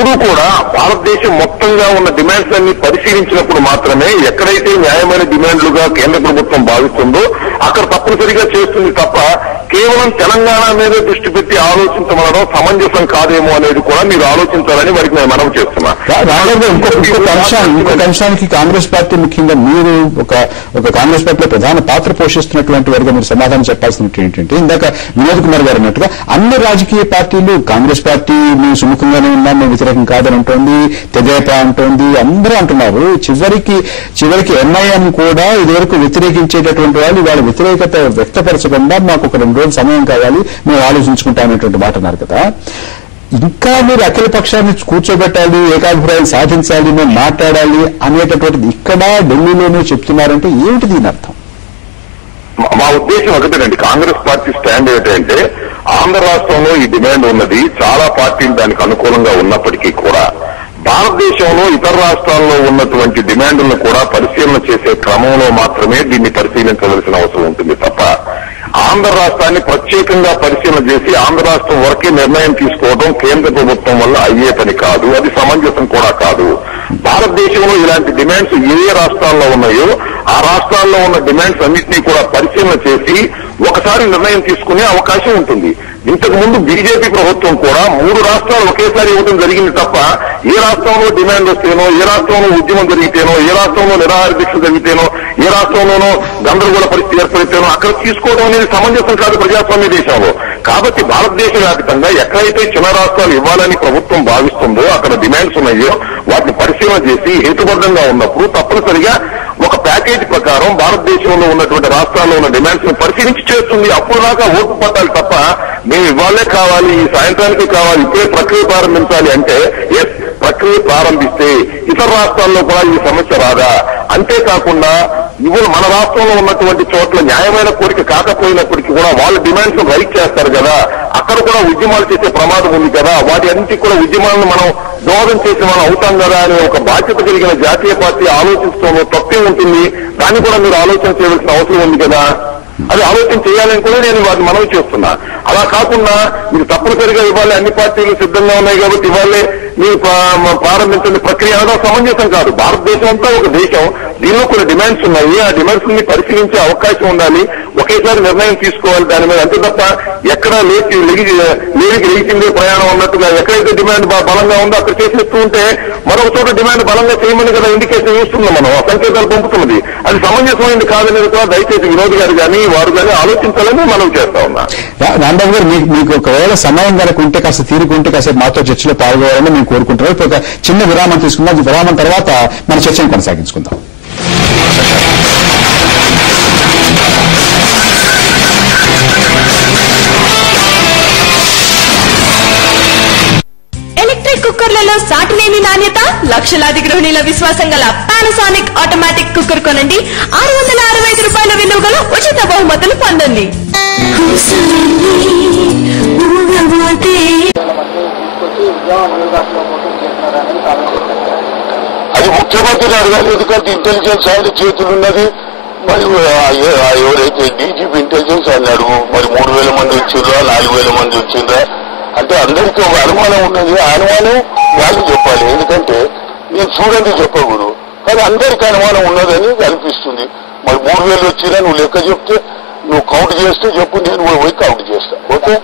ఎప్పుడూ కూడా భారతదేశం మొత్తంగా ఉన్న డిమాండ్స్ అన్ని పరిశీలించినప్పుడు మాత్రమే ఎక్కడైతే న్యాయమైన డిమాండ్లుగా కేంద్ర ప్రభుత్వం భావిస్తుందో అక్కడ తప్పనిసరిగా చేస్తుంది తప్ప కేవలం తెలంగాణ మీద దృష్టి పెట్టి ఆలోచించమనడం సమంజసం కాదేమో అనేది కూడా మీరు ఆలోచించాలని వారికి నేను మనవి చేస్తున్నా. ఇంకొక అంశానికి కాంగ్రెస్ పార్టీ ముఖ్యంగా మీరు ఒక కాంగ్రెస్ పార్టీలో ప్రధాన పాత్ర పోషిస్తున్నటువంటి వారిగా మీరు సమాధానం చెప్పాల్సినట్టు ఏంటంటే, ఇందాక వినోద్ కుమార్ గారు అన్నట్టుగా అన్ని రాజకీయ పార్టీలు కాంగ్రెస్ పార్టీ మేము సుముఖంగానే ఉన్నాం, మేము వ్యతిరేకం కాదని అంటోంది, తెదేపా అంటోంది, అందరూ అంటున్నారు. చివరికి ఎంఐఎం కూడా ఇదివరకు వ్యతిరేకించేటటువంటి వాళ్ళు వాళ్ళ వ్యతిరేకత వ్యక్తపరచకుండా మాకు ఒక 2 రోజులు సమయం కావాలి, మేము ఆలోచించుకుంటామనేటువంటి మాట అన్నారు కదా. ఇంకా మీరు అఖిల పక్షాన్ని కూర్చోబెట్టాలి, ఏకాభిప్రాయం సాధించాలి, మేము మాట్లాడాలి అనేటటువంటిది ఇక్కడ ఢిల్లీలోనే చెప్తున్నారంటే ఏమిటి దీని అర్థం? మా ఉద్దేశం ఒకటేనండి, కాంగ్రెస్ పార్టీ స్టాండ్ ఏంటంటే ఆంధ్ర రాష్ట్రంలో ఈ డిమాండ్ ఉన్నది, చాలా పార్టీలు దానికి అనుకూలంగా ఉన్నప్పటికీ కూడా భారతదేశంలో ఇతర రాష్ట్రాల్లో ఉన్నటువంటి డిమాండ్లను కూడా పరిశీలన చేసే క్రమంలో మాత్రమే దీన్ని పరిశీలించవలసిన అవసరం ఉంటుంది తప్ప ఆంధ్ర రాష్ట్రాన్ని ప్రత్యేకంగా పరిశీలన చేసి ఆంధ్ర రాష్ట్రం వరకే నిర్ణయం తీసుకోవడం కేంద్ర ప్రభుత్వం వల్ల అయ్యే పని కాదు, అది సమంజసం కూడా కాదు. భారతదేశంలో ఇలాంటి డిమాండ్స్ ఏ రాష్ట్రాల్లో ఉన్నాయో ఆ రాష్ట్రాల్లో ఉన్న డిమాండ్స్ అన్నింటినీ కూడా పరిశీలన చేసి ఒకసారి నిర్ణయం తీసుకునే అవకాశం ఉంటుంది. ఇంతకు ముందు బీజేపీ ప్రభుత్వం కూడా 3 రాష్ట్రాలు ఒకేసారి ఇవ్వడం జరిగింది తప్ప ఏ రాష్ట్రంలో డిమాండ్ వస్తేనో, ఏ రాష్ట్రంలో ఉద్యమం జరిగితేనో, ఏ రాష్ట్రంలో నిరాహార దీక్ష జరిగితేనో, ఏ రాష్ట్రంలోనో గందరగోళ పరిస్థితి ఏర్పడితేనో అక్కడ తీసుకోవడం అనేది సమంజసం కాదు ప్రజాస్వామ్య దేశంలో. కాబట్టి భారతదేశ వ్యాప్తంగా ఎక్కడైతే చిన్న రాష్ట్రాలు ఇవ్వాలని ప్రభుత్వం భావిస్తుందో అక్కడ డిమాండ్స్ ఉన్నాయో వాటిని పరిశీలన చేసి హేతుబద్ధంగా ఉన్నప్పుడు తప్పనిసరిగా ఒక ప్యాకేజీ ప్రకారం భారతదేశంలో ఉన్నటువంటి రాష్ట్రాల్లో ఉన్న డిమాండ్స్ ని పరిశీలించి చేస్తుంది. అప్పుడు దాకా ఓటు పట్టాలి తప్ప మేము ఇవాళే కావాలి, ఈ సాయంత్రానికి కావాలి, ఇప్పుడే ప్రక్రియ ప్రారంభించాలి అంటే ప్రక్రియ ప్రారంభిస్తే ఇతర రాష్ట్రాల్లో కూడా ఈ సమస్య రాదా? అంతేకాకుండా ఇవాళ మన రాష్ట్రంలో ఉన్నటువంటి చోట్ల న్యాయమైన కోరిక కాకపోయినప్పటికీ కూడా వాళ్ళ డిమాండ్స్ రైట్ చేస్తారు కదా, అక్కడ కూడా ఉద్యమాలు చేసే ప్రమాదం ఉంది కదా, వాటి అన్నింటికి కూడా ఉద్యమాలను మనం దోహదం చేసి మనం అవుతాం కదా అనే ఒక బాధ్యత కలిగిన జాతీయ పార్టీ ఆలోచించడంలో తప్పే ఉంటుంది. దాన్ని కూడా మీరు ఆలోచన చేయవలసిన అవసరం ఉంది కదా, అది ఆలోచన చేయాలని కూడా నేను వాటిని మనవి చేస్తున్నా. అలా కాకుండా మీరు తప్పనిసరిగా ఇవాళ అన్ని పార్టీలు సిద్ధంగా ఉన్నాయి కాబట్టి ఇవాళే మీరు ప్రారంభించిన ప్రక్రియ అనడం సమంజసం కాదు. భారతదేశం అంతా ఒక దేశం, దీనిలో కొన్ని డిమాండ్స్ ఉన్నాయి, ఆ డిమాండ్స్ ని పరిశీలించే అవకాశం ఉండాలి, ఒకేసారి నిర్ణయం తీసుకోవాలి దాని మీద. అంతే తప్ప ఎక్కడ లేచిందే ప్రయాణం అన్నట్టుగా ఎక్కడైతే డిమాండ్ బలంగా ఉందో అక్కడ చేసేస్తూ ఉంటే మరొక చోట డిమాండ్ బలంగా చేయమని కదా ఇండికేషన్ ఇస్తున్నాం, మనం సంకేతాలు పంపుతున్నది. అది సమంజసమైంది కాదనేది కూడా దయచేసి వినోద్ గారు కానీ వారు కానీ ఆలోచించాలని మనం చేస్తా ఉన్నా. రాంబాబు గారు, మీకు ఒకవేళ సమయం కనుక ఉంటే కాస్త తీరుకుంటే కాసేపు మాతో చర్చలో పాల్గొవాలని మేము కోరుకుంటున్నాం. ఇప్పుడు ఒక చిన్న విరామం తీసుకుందాం, విరామం తర్వాత మన చర్చను కొనసాగించుకుందాం. ఎలక్ట్రిక్ కుక్కర్లలో సాటిలేని నాణ్యత, లక్షలాది గృహిణీల విశ్వాసం గల పానాసోనిక్ ఆటోమేటిక్ కుక్కర్ కొనండి. 665 రూపాయల విలువ గల ఉచిత బహుమతులు పొందండి. అది ముఖ్యమంత్రిని అడగాలి, ఎందుకంటే ఇంటెలిజెన్స్ ఆయన చేతులు ఉన్నది. మరి ఎవరైతే డీజీపీ ఇంటెలిజెన్స్ ఆయన అడుగు, మరి 3000 మంది వచ్చిండ్రా, 4000 మంది వచ్చిండ్రా అంటే అందరికీ ఒక అనుమానం ఉన్నది. ఆ అనుమానం వాళ్ళు చెప్పాలి, ఎందుకంటే నేను చూడండి చెప్పకూడదు, కానీ అందరికీ అనుమానం ఉన్నదని అనిపిస్తుంది. మరి 3000 వచ్చినా నువ్వు లెక్క చెప్తే, నువ్వు కౌంట్ చేస్తే చెప్పు, నేను పోయి కౌంట్ చేస్తా. ఓకే,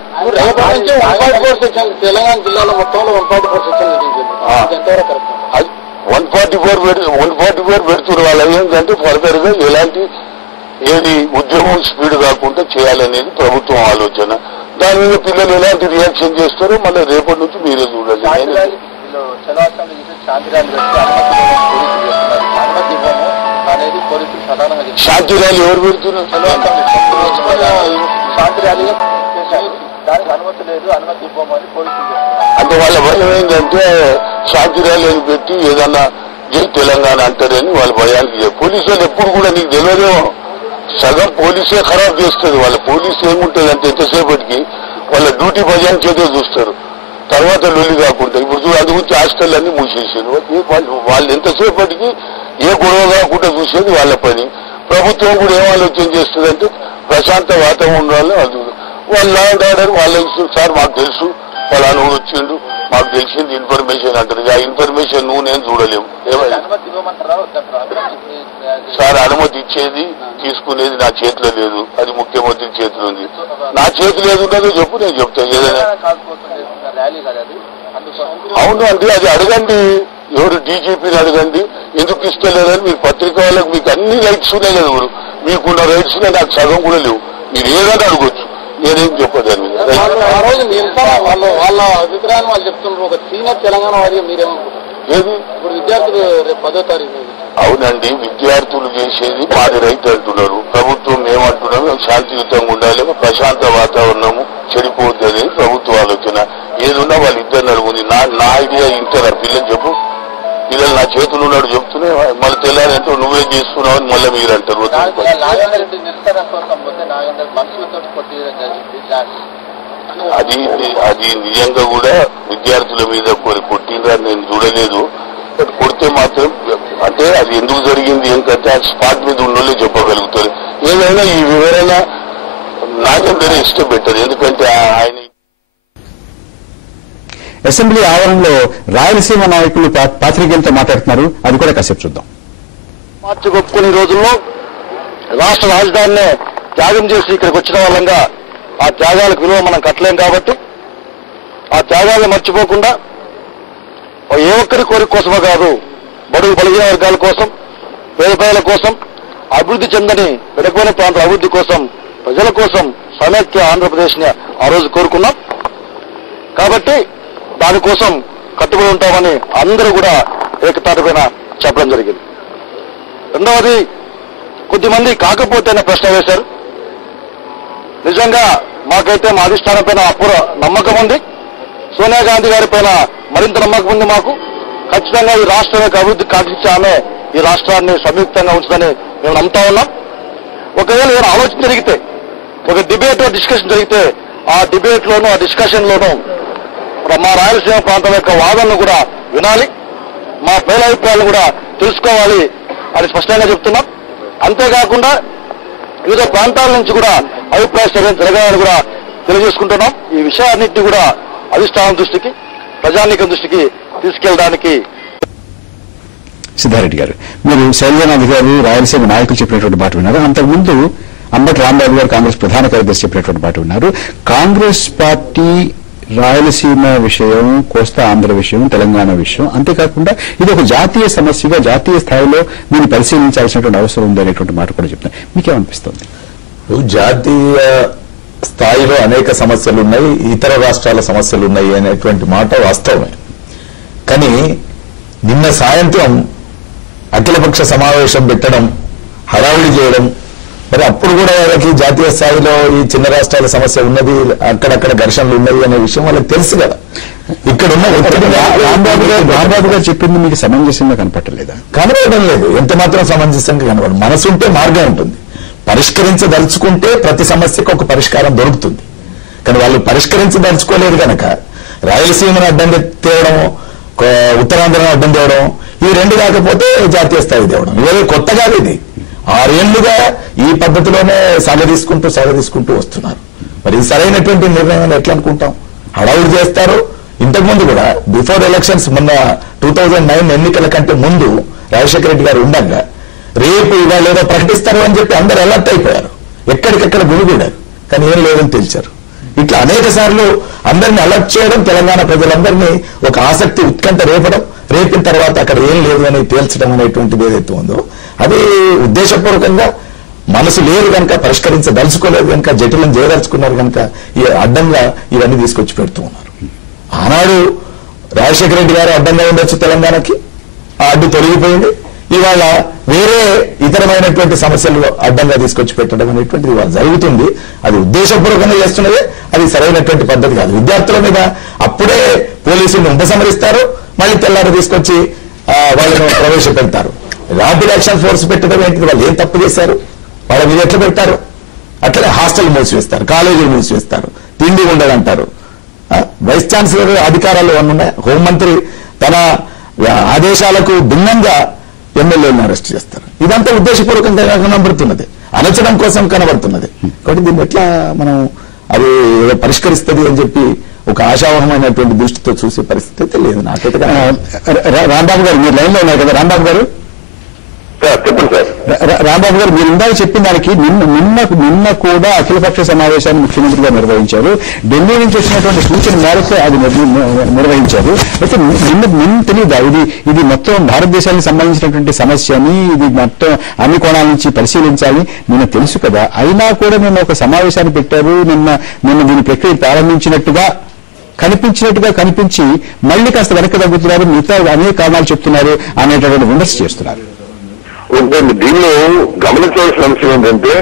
తెలంగాణ జిల్లాలో మొత్తంలో 144 పెడుతున్న వాళ్ళు ఏంటంటే ఫర్దర్ గా ఎలాంటి ఏది ఉద్యమం స్పీడ్ కాకుండా చేయాలనేది ప్రభుత్వం ఆలోచన. దాని మీద పిల్లలు ఎలాంటి రియాక్షన్ చేస్తారో మళ్ళీ రేపటి నుంచి మీరే చూడండి. శాంతి ర్యాలీ ఎవరు పెడుతున్నారు? శాంతి ర్యాలీగా దానికి అనుమతి లేదు, అనుమతి ఇవ్వమని పోలీసులు అంటే వాళ్ళ భయం ఏంటంటే శాంతి ర్యాలీని పెట్టి ఏదన్నా జై తెలంగాణ అంటారని వాళ్ళ భయానికి. పోలీసు వాళ్ళు ఎప్పుడు కూడా నీకు తెలియదేమో, సగం పోలీసే ఖరాబ్ చేస్తుంది. వాళ్ళ పోలీసు ఏముంటుంది అంటే ఎంతసేపటికి వాళ్ళ డ్యూటీ బజాయించేదే చూస్తారు, తర్వాత లొల్లి కాకుండా. ఇప్పుడు అది గురించి హాస్టల్ అన్ని మూసేసారు. వాళ్ళు ఎంతసేపటికి ఏ గొడవ కాకుండా చూసేది వాళ్ళ పని. ప్రభుత్వం కూడా ఏం ఆలోచన చేస్తుందంటే ప్రశాంత వాతావరణం ఉండాలి. అది వాళ్ళు లా అండ్ ఆర్డర్ వాళ్ళ సార్ మాకు తెలుసు, ఫలానా వచ్చిండు, మాకు తెలిసింది ఇన్ఫర్మేషన్ అంటారు. ఆ ఇన్ఫర్మేషన్ నువ్వు నేను చూడలేము. సార్ అనుమతి ఇచ్చేది తీసుకునేది నా చేతిలో లేదు, అది ముఖ్యమంత్రి చేతిలో ఉంది. నా చేతిలో ఏది ఉన్నదో చెప్పు, నేను చెప్తాను ఏదైనా. అవును అండి, అది అడగండి, ఎవరు డీజీపీని అడగండి ఎందుకు ఇస్తలేదని. మీరు పత్రిక వాళ్ళకి మీకు అన్ని రైట్స్ ఉన్నాయి కదా, ఇప్పుడు మీకున్న రైట్స్ నాకు సగం కూడా లేవు. మీరు ఏదైనా అడగొచ్చు, నేనేం చెప్పదాన్ని. వాళ్ళ అభిప్రాయాన్ని వాళ్ళు చెప్తున్నారు. ఒక సీనియర్ తెలంగాణ వారి మీరేమనుకుంటారు? ఏది ఇప్పుడు విద్యార్థులు రేపు 10వ తారీఖు. అవునండి, విద్యార్థులు చేసేది మాది రైతు అంటున్నారు. ప్రభుత్వం ఏమంటున్నాము, శాంతియుతంగా ఉండాలి, ప్రశాంత వాతావరణము చెడిపోవద్దు అనేది ప్రభుత్వ ఆలోచన. ఏదున్నా వాళ్ళు ఇద్దరు నడుముంది. నా ఐడియా ఇంటారా పిల్లలు చెప్పు. పిల్లలు నా చేతులు ఉన్నాడు చెప్తున్నా, మళ్ళీ తెల్లారంటే నువ్వేం చేస్తున్నావు అని మళ్ళీ మీరు అంటారు. అది నిజంగా కూడా విద్యార్థుల మీద కొట్టిందా నేను చూడలేదు. బట్ కొడితే మాత్రం అంటే అది ఎందుకు జరిగింది ఏంటంటే ఆ స్పాట్ మీద ఉన్నోళ్ళే చెప్పగలుగుతారు. ఏదైనా ఈ వివరణ నాకంటే ఇష్టం పెట్టదు, ఎందుకంటే ఆయన అసెంబ్లీ ఆవరణలో రాయలసీమ నాయకులు పాత్రికేయులతో మాట్లాడుతున్నారు. అది కూడా కాసేపు చూద్దాం. మార్చి ఒప్పుకునే రోజుల్లో రాష్ట్ర రాజధానినే త్యాగం చేసి ఇక్కడికి వచ్చిన వాళ్ళంగా ఆ త్యాగాలకు విలువ మనం కట్టలేం కాబట్టి ఆ త్యాగాలను మర్చిపోకుండా ఏ ఒక్కరి కోరిక కోసమో కాదు, బడుగు బలహీన వర్గాల కోసం, పేద ప్రజల కోసం, అభివృద్ధి చెందని వెనుకబడిన ప్రాంతాల అభివృద్ధి కోసం, ప్రజల కోసం సమైక్య ఆంధ్రప్రదేశ్ ని ఆ రోజు కోరుకున్నాం. కాబట్టి దానికోసం కట్టుబడి ఉంటామని అందరూ కూడా ఏకతాటిపైన చెప్పడం జరిగింది. రెండవది, కొద్దిమంది కాకపోతే అనే ప్రశ్న వేశారు. నిజంగా మాకైతే మా అధిష్టానం పైన అపూర్వ నమ్మకం ఉంది. సోనియా గాంధీ గారి పైన మరింత నమ్మకం ఉంది మాకు. ఖచ్చితంగా ఈ రాష్ట్రం యొక్క అభివృద్ధి కాంక్షించి ఆమె ఈ రాష్ట్రాన్ని సంయుక్తంగా ఉంచుదని మేము నమ్ముతా ఉన్నాం. ఒకవేళ ఏదైనా ఆలోచన జరిగితే, ఒక డిబేట్ డిస్కషన్ జరిగితే ఆ డిబేట్ లోను ఆ డిస్కషన్ లోను మా రాయలసీమ ప్రాంతం యొక్క వాదనను కూడా వినాలి, మా ప్రజాభిప్రాయాలను కూడా తెలుసుకోవాలి అని స్పష్టంగా చెప్తున్నాం. అంతేకాకుండా వివిధ ప్రాంతాల నుంచి కూడా అభిప్రాయ సేకరణ జరగాలని కూడా తెలియజేసుకుంటున్నాం. ఈ విషయాన్నింటినీ కూడా అధిష్టానం దృష్టికి, ప్రజానీకం దృష్టికి తీసుకెళ్ళడానికి. సిద్ధారెడ్డి గారు, మీరు శైలజానాథ్ గారు రాయలసీమ నాయకులు చెప్పినటువంటి మాట విన్నారు. అంతకుముందు అంబటి రాంబాబు గారు కాంగ్రెస్ ప్రధాన కార్యదర్శి చెప్పినటువంటి మాట విన్నారు. కాంగ్రెస్ పార్టీ రాయలసీమ విషయం, కోస్తా ఆంధ్ర విషయం, తెలంగాణ విషయం, అంతేకాకుండా ఇది ఒక జాతీయ సమస్యగా జాతీయ స్థాయిలో దీన్ని పరిశీలించాల్సినటువంటి అవసరం ఉంది అనేటువంటి మాట కూడా చెప్తాను. మీకేమనిపిస్తుంది? జాతీయ స్థాయిలో అనేక సమస్యలు ఉన్నాయి, ఇతర రాష్ట్రాల సమస్యలు ఉన్నాయి అనేటువంటి మాట వాస్తవమే. కానీ నిన్న సాయంత్రం అఖిలపక్ష సమావేశం పెట్టడం, హడావుడి చేయడం, మరి అప్పుడు కూడా వాళ్ళకి జాతీయ స్థాయిలో ఈ చిన్న రాష్ట్రాల సమస్య ఉన్నది, అక్కడక్కడ ఘర్షణలు ఉన్నాయి అనే విషయం వాళ్ళకి తెలుసు కదా. ఇక్కడ ఉన్న రాంబాబు గారు చెప్పింది మీకు సమంజసంగా కనపట్టలేదా? కనబడడం లేదు, ఎంత మాత్రం సమంజసంగా కనబడదు. మనసు ఉంటే మార్గం ఉంటుంది. పరిష్కరించదలుచుకుంటే ప్రతి సమస్యకు ఒక పరిష్కారం దొరుకుతుంది. కానీ వాళ్ళు పరిష్కరించదలుచుకోలేదు కనుక రాయలసీమను అడ్డం తేవడం, ఉత్తరాంధ్రను అడ్డం తేవడం, ఈ రెండు కాకపోతే జాతీయ స్థాయి తేవడం ఇవన్నీ కొత్తగా ఇది 6 ఏళ్లుగా ఈ పద్ధతిలోనే సాగదీసుకుంటూ వస్తున్నారు. మరి సరైనటువంటి నిర్ణయం ఎట్లా అనుకుంటాం? హడావుడి చేస్తారు. ఇంతకుముందు కూడా బిఫోర్ ఎలక్షన్స్, మొన్న 2009 ఎన్నికల కంటే ముందు రాజశేఖర రెడ్డి గారు ఉండగా రేపు ఇవాళ ఏదో ప్రకటిస్తారు అని చెప్పి అందరూ అలర్ట్ అయిపోయారు, ఎక్కడికెక్కడ గుమిగూడారు. కానీ ఏం లేదని తెలిసారు. ఇట్లా అనేక సార్లు అందరినీ అలర్ట్ చేయడం, తెలంగాణ ప్రజలందరినీ ఒక ఆసక్తి ఉత్కంఠ రేపిన తర్వాత అక్కడ ఏం లేదు అని తేల్చడం అనేటువంటిది ఏదైతే ఉందో అది ఉద్దేశపూర్వకంగా మనసు లేదు కనుక, పరిష్కరించదలుచుకోలేదు కనుక, జటిలం చేయదలుచుకున్నారు కనుక ఈ అడ్డంగా ఇవన్నీ తీసుకొచ్చి పెడుతూ ఉన్నారు. ఆనాడు రాజశేఖర రెడ్డి గారు అడ్డంగా ఉండొచ్చు తెలంగాణకి, ఆ అడ్డు తొలగిపోయింది. ఇవాళ వేరే ఇతరమైనటువంటి సమస్యలు అడ్డంగా తీసుకొచ్చి పెట్టడం అనేటువంటిది ఇవాళ జరుగుతుంది. అది ఉద్దేశపూర్వకంగా చేస్తున్నదే, అది సరైనటువంటి పద్ధతి కాదు. విద్యార్థుల మీద అప్పుడే పోలీసులను ఉపసంహరిస్తారు, మళ్ళీ తెల్లారి తీసుకొచ్చి వాళ్ళను ప్రవేశపెడతారు. ర్యాపిడ్ యాక్షన్ ఫోర్స్ పెట్టడం ఏంటిది? వాళ్ళు ఏం తప్పు చేశారు? వాళ్ళ మీద ఎట్లా పెట్టారు? అట్లనే హాస్టల్ మూసివేస్తారు, కాలేజీలు మూసివేస్తారు, తిండి ఉండదంటారు. వైస్ ఛాన్సలర్ అధికారాలు ఏమన్నా ఉన్నాయి? హోంమంత్రి తన ఆదేశాలకు భిన్నంగా ఎమ్మెల్యేలను అరెస్ట్ చేస్తారు. ఇదంతా ఉద్దేశపూర్వకంగా కనబడుతున్నది, అణచడం కోసం కనబడుతున్నది. కాబట్టి దీన్ని ఎట్లా మనం అది పరిష్కరిస్తుంది అని చెప్పి ఒక ఆశావహమైనటువంటి దృష్టితో చూసే పరిస్థితి లేదు నాకైతే. రాంబాబు గారు మీరు లైన్ లో ఉన్నారు కదా. రాంబాబు గారు చెప్పండి సార్. రాంబాబు గారు మీరు ఇందాక చెప్పిన దానికి నిన్న కూడా అఖిలపక్ష సమావేశాన్ని ముఖ్యమంత్రి గారు నిర్వహించారు. ఢిల్లీ నుంచి వచ్చినటువంటి సూచన మేరకు అది నిర్వహించారు. అయితే నిన్న తెలియదా ఇది మొత్తం భారతదేశానికి సంబంధించినటువంటి సమస్య అని, ఇది మొత్తం అన్ని కోణాల నుంచి పరిశీలించాలని నిన్న తెలుసు కదా. అయినా కూడా నిన్న ఒక సమావేశాన్ని పెట్టారు. నిన్న దీని ప్రక్రియ ప్రారంభించినట్టుగా కనిపించి మళ్లీ కాస్త వెనక్కి తగ్గుతున్నారు, మిగతా అనేక కారణాలు చెప్తున్నారు అనేటటువంటి విమర్శ చేస్తున్నారు. దీనిలో గమనించవలసిన అంశం ఏంటంటే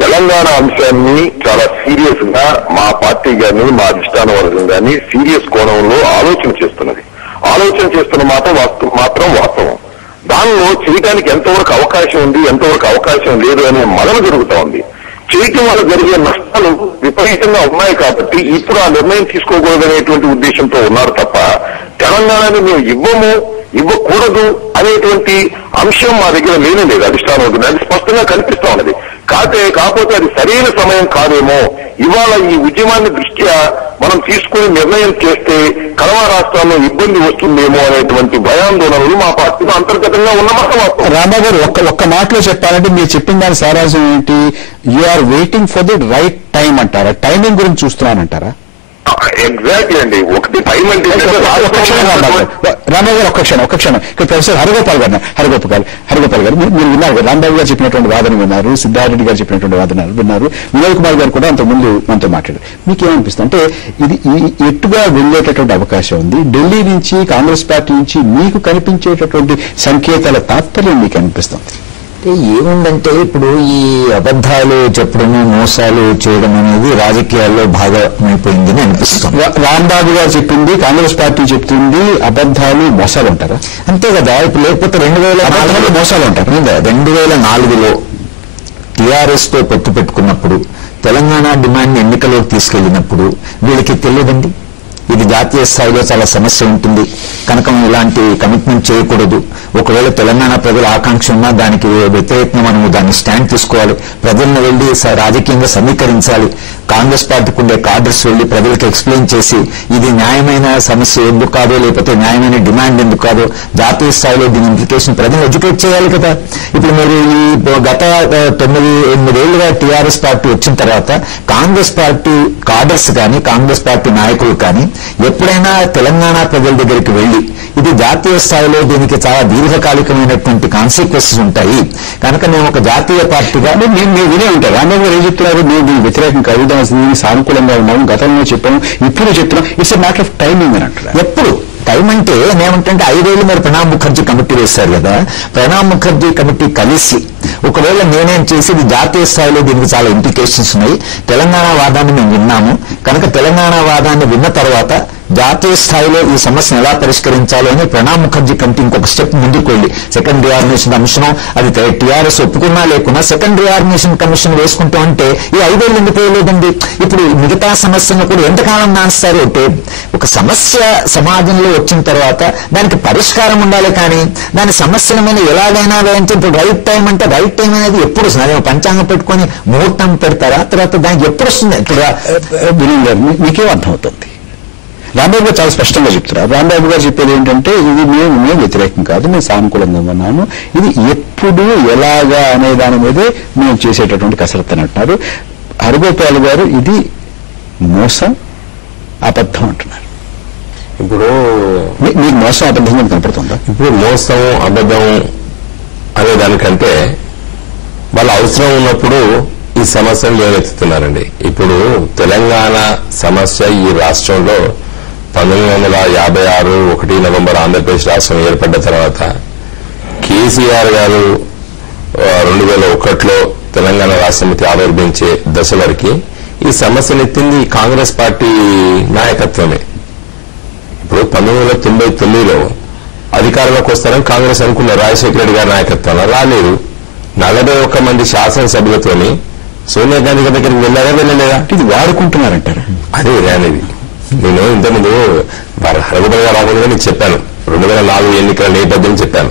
తెలంగాణ అంశాన్ని చాలా సీరియస్ గా మా పార్టీ గాని మా అధిష్టాన వర్గం గాని సీరియస్ కోణంలో ఆలోచన చేస్తున్న మాత్రం వాస్తవం. దానిలో చేయడానికి ఎంతవరకు అవకాశం ఉంది, ఎంతవరకు అవకాశం లేదు అనే మదన జరుగుతా ఉంది. చేయటం వల్ల జరిగే నష్టాలు విపరీతంగా ఉన్నాయి కాబట్టి ఇప్పుడు ఆ నిర్ణయం తీసుకోకూడదనేటువంటి ఉద్దేశంతో ఉన్నారు తప్ప తెలంగాణని మేము ఇవ్వకూడదు అనేటువంటి అంశం మా దగ్గర లేనే లేదు. అధిష్టానం అవుతుంది, అది స్పష్టంగా కనిపిస్తా ఉన్నది. కాకపోతే అది సరైన సమయం కాదేమో, ఇవాళ ఈ ఉద్యమాన్ని దృష్ట్యా మనం తీసుకుని నిర్ణయం చేస్తే కడవ రాష్ట్రాల్లో ఇబ్బంది వస్తుందేమో అనేటువంటి భయాందోళనలు మా పార్టీలో అంతర్గతంగా ఉన్నమాట. రాంబాబు గారు ఒక్క మాటలో చెప్పాలంటే మీరు చెప్పిన దాని సారాంశం ఏంటి? You are waiting for the right time అంటారా? టైమింగ్ గురించి చూస్తున్నానంటారా? ఎగ్జాక్ట్లీ అండి. ఒకటి టైం అంటే రాంబాబు గారు ఒక్క క్షణం ఇక్కడ ప్రొఫెసర్ హరిగోపాల్ గారు మీరు విన్నారు కదా, రాంబాబు గారు చెప్పినటువంటి వాదన విన్నారు, సిద్ధారెడ్డి గారు చెప్పినటువంటి వాదన విన్నారు, వినోద్ కుమార్ గారు కూడా అంతకుముందు మనతో మాట్లాడారు. మీకేమనిపిస్తుంది అంటే ఇది ఎట్టుగా వెళ్లేటటువంటి అవకాశం ఉంది? ఢిల్లీ నుంచి కాంగ్రెస్ పార్టీ నుంచి మీకు కనిపించేటటువంటి సంకేతాల తాత్పర్యం మీకు అనిపిస్తుంది? ఏముందంటే ఇప్పుడు ఈ అబద్ధాలు చెప్పడము, మోసాలు చేయడం అనేది రాజకీయాల్లో భాగమైపోయిందని అనిపిస్తుంది. రాంబాబు గారు చెప్పింది, కాంగ్రెస్ పార్టీ చెప్తుంది అబద్ధాలు మోసాలు అంటారా? అంతే కదా. ఇప్పుడు లేకపోతే 2004 మోసాలు అంటారు. 2004లో టీఆర్ఎస్ తో పొత్తు పెట్టుకున్నప్పుడు, తెలంగాణ డిమాండ్ ఎన్నికలోకి తీసుకెళ్లినప్పుడు వీళ్ళకి తెలియదండి ఇది జాతీయ స్థాయిలో చాలా సమస్య ఉంటుంది కనుక ఇలాంటి కమిట్మెంట్ చేయకూడదు. ఒకవేళ తెలంగాణ ప్రజల ఆకాంక్ష ఉన్నా దానికి వ్యతిరేకంగా మనము దాన్ని స్టాండ్ తీసుకోవాలి. ప్రజలను వెళ్లి రాజకీయంగా సమీకరించాలి. కాంగ్రెస్ పార్టీకి ఉండే కార్డర్స్ వెళ్లి ప్రజలకు ఎక్స్ప్లెయిన్ చేసి ఇది న్యాయమైన సమస్య ఎందుకు కాదో, లేకపోతే న్యాయమైన డిమాండ్ ఎందుకు కాదో, జాతీయ స్థాయిలో దీని ఇంప్లికేషన్ ప్రజలు ఎడ్యుకేట్ చేయాలి కదా. ఇప్పుడు మీరు ఈ గత 9-8 ఏళ్లుగా టీఆర్ఎస్ పార్టీ వచ్చిన తర్వాత కాంగ్రెస్ పార్టీ కార్డర్స్ కానీ, కాంగ్రెస్ పార్టీ నాయకులు కానీ ఎప్పుడైనా తెలంగాణ ప్రజల దగ్గరికి వెళ్లి ఇది జాతీయ స్థాయిలో దీనికి చాలా దీర్ఘకాలికమైనటువంటి కాన్సిక్వెన్సెస్ ఉంటాయి కనుక మేము ఒక జాతీయ పార్టీగా మీరు వినే ఉంటారు. రాంబాబు గారు ఏం చెప్తున్నారు? మేము దీనికి వ్యతిరేకం కాదు, దీనికి సానుకూలంగా ఉన్నాము, గతంలో చెప్పాము, ఇప్పుడు చెప్తున్నాం. It's a matter of timing అని అంటారు. ఎప్పుడు టైం అంటే ఏమంటే 5 ఏళ్ళు మరి ప్రణబ్ ముఖర్జీ కమిటీ వేశారు కదా. ప్రణబ్ ముఖర్జీ కమిటీ కలిసి ఒకవేళ నేనేం చేసేది జాతీయ స్థాయిలో దీనికి చాలా ఇంప్లికేషన్స్ ఉన్నాయి, తెలంగాణ వాదాన్ని మేము విన్నాము కనుక తెలంగాణ వాదాన్ని విన్న తర్వాత జాతీయ స్థాయిలో ఈ సమస్యను ఎలా పరిష్కరించాలో అని ప్రణబ్ ముఖర్జీ కమిటీ ఇంకొక స్టెప్ ముందుకు వెళ్లి సెకండ్ రీఆర్గనైజేషన్ కమిషన్, అది టీఆర్ఎస్ ఒప్పుకున్నా లేకున్నా సెకండ్ రీఆర్గనైజేషన్ కమిషన్ వేసుకుంటూ ఉంటే ఈ 5 ఏళ్ళు ఎందుకు వేయలేదండి? ఇప్పుడు మిగతా సమస్యలను కూడా ఎంతకాలం నాస్తారు అంటే ఒక సమస్య సమాజంలో వచ్చిన తర్వాత దానికి పరిష్కారం ఉండాలి కానీ దాని సమస్యల మీద ఎలాగైనా వేయించి ఇప్పుడు రైట్ టైం అంటే రైట్ టైం అనేది ఎప్పుడు వస్తుంది? పంచాంగం పెట్టుకుని ముహూర్తం పెడతారా? తర్వాత దానికి ఎప్పుడు వస్తుంది? ఇప్పుడు మీకేం అర్థమవుతుంది? రాంబాబు గారు చాలా స్పష్టంగా చెప్తున్నారు. రాంబాబు గారు చెప్పేది ఏంటంటే ఇది మేము వ్యతిరేకం కాదు, మేము సానుకూలంగా ఉన్నాము, ఇది ఎప్పుడు ఎలాగా అనే దాని మీదే మేము చేసేటటువంటి కసరత్తు అని అంటున్నారు. హరిగోపాల్ గారు ఇది మోసం, అబద్ధం అంటున్నారు. ఇప్పుడు మీకు మోసం అబద్ధంగా కనపడుతుందా? ఇప్పుడు మోసం అబద్ధం అనే దానికంటే వాళ్ళ అవసరం ఉన్నప్పుడు ఈ సమస్యను లేవనెత్తుతున్నారండి. ఇప్పుడు తెలంగాణ సమస్య ఈ రాష్ట్రంలో 1956 1 నవంబర్ ఆంధ్రప్రదేశ్ రాష్ట్రం ఏర్పడ్డ తర్వాత కేసీఆర్ గారు 2001లో తెలంగాణ రాష్ట్రమితి ఆవిర్భించే దశ వరకు ఈ సమస్యను ఎత్తింది కాంగ్రెస్ పార్టీ నాయకత్వమే. ఇప్పుడు 1999లో అధికారంలోకి వస్తారని కాంగ్రెస్ అనుకున్నారు, రాజశేఖర రెడ్డి గారి నాయకత్వంలో రాలేదు. 41 మంది శాసనసభ్యులతోని సోనియా గాంధీ దగ్గరికి వెళ్ళారా వెళ్ళలేదా? ఇది వాడుకుంటున్నారంటారు. అదే అనేది నేను ఇంతకుముందు హరిగోపాల్ గారు రాకుండా నేను చెప్పాను 2004 ఎన్నికల నేపథ్యం చెప్పాను.